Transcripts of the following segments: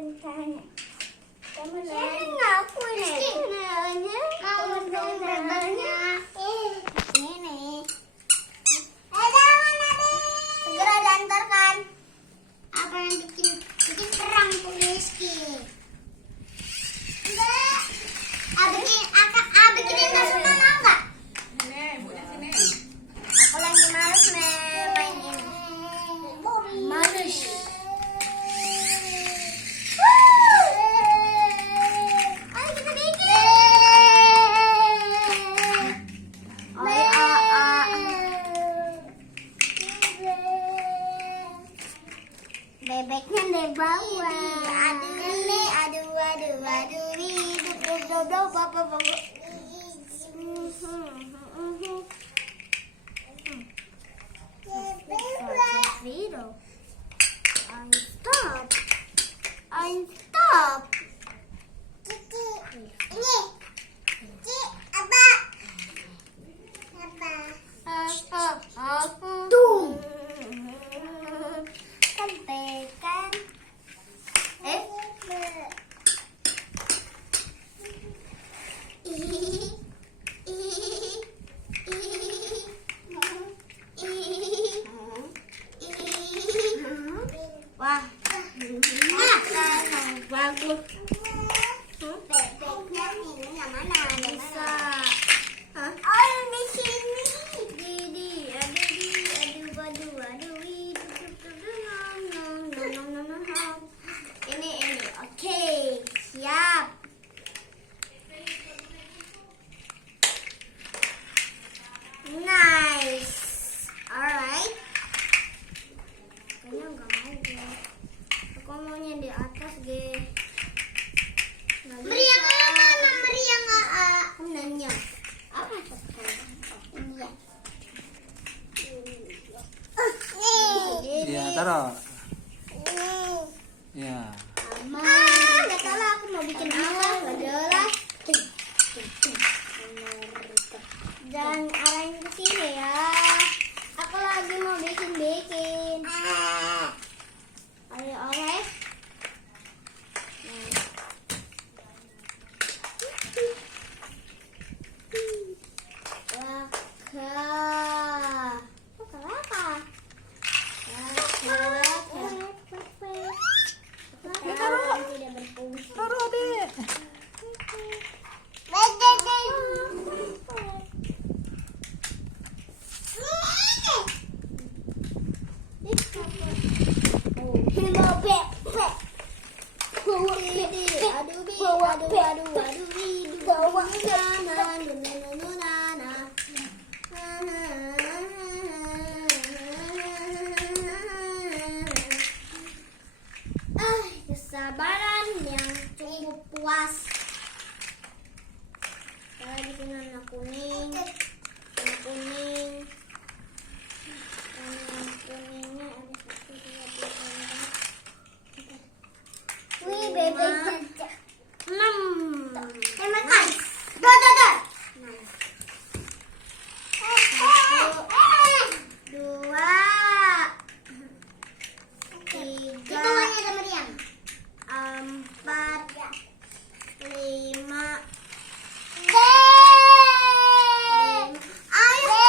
Aku ini. Segera diantarkan. Apa yang bikin perang tuh Rizky? Enggak. Bikin yang suka mau enggak? Aku lagi males main ini. Males. Ayo kita bikin. Bebeknya dari bawah. Aduh, hidup, Stop. Ini. Tuh. Sampaikan. Wah. Bagus. Bebeknya ini yang mana? Bisa. Oh, yang di sini. Ini. Oke, siap. Nice. Alright. Kayaknya nggak mau gue. Aku maunya di atas deh. Meriang mana? Meriang aku nanya. Apa tuh? Ini ya. Iya, taruh. Ya. Nggak salah aku mau bikin apa? Nggak jelas. Jangan arahin ke sini ya. Aku lagi mau bikin. Ayo, oke. Taruh deh. Kesabaran yang cukup puas. Kita bikin warna kuning. Warna kuning. Warna kuningnya ada 1, 2, 3, 4. Wih, bebeknya 6. Tembakan. Dah. 1, 2, 3. Itu warna ada meriam. 4, 5. Ayo,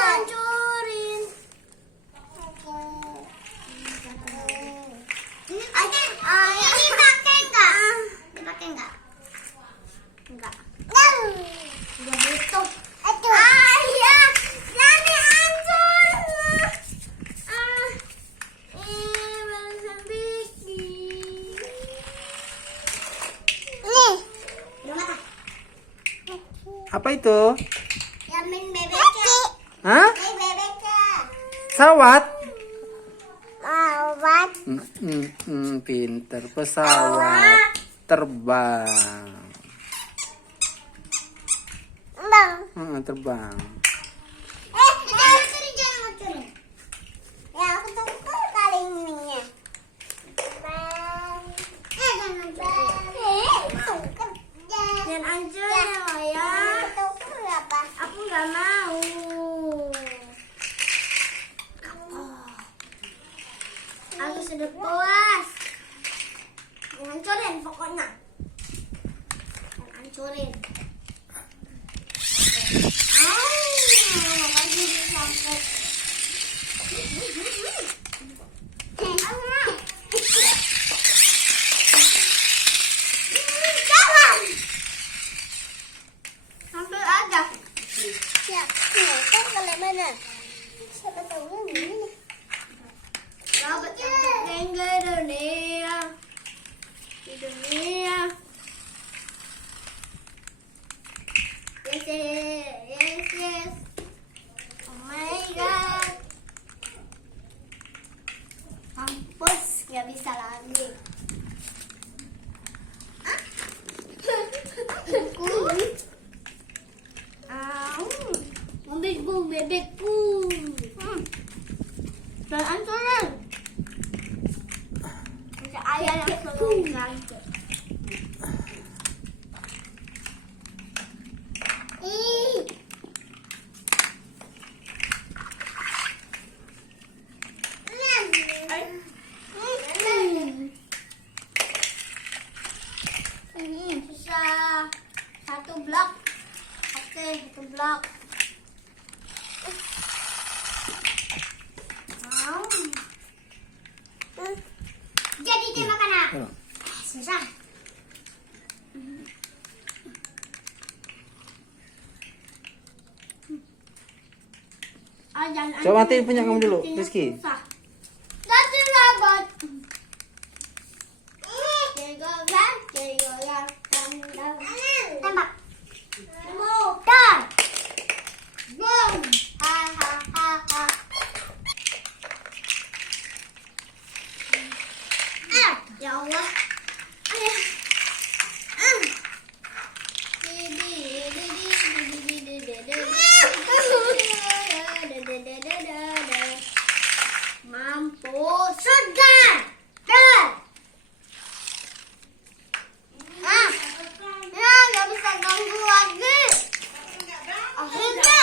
hancurin. Ini pakai enggak? Dipakai enggak? Enggak. Enggak butuh. Ayah, jangan hancur. Barusan bikin. Apa itu? Yang main bebeknya. Hah? Main bebeknya. Pesawat? Pesawat. Pinter. Pesawat terbang. Terbang. Jangan curi. Ya, aku tunggu kali ininya. Jangan hancur ya. Aku nggak mau. Aku sudah puas. Hancurin pokoknya. Hancurin. Makasih sampai. Jangan. Ambil aja. Siap. Kan kalau mana? Siapa tahu ini. Sahabat yang dunia. Di dunia. Yes, yes, yes. Oh my god. Mampus, nggak bisa lagi. Bebekku. Jangan hancurin. Bisa ayah yang selesai. Sisa satu blok. Oke, satu blok. Jadi dia makanan. Susah. Coba matiin punya kamu dulu, Rizky. Nanti labat. Tembak. Dan. Boom. Ha ha ha ha. Ya Allah. Mampus. Sudah. Dan. Ya, nggak bisa ganggu lagi. Akhirnya.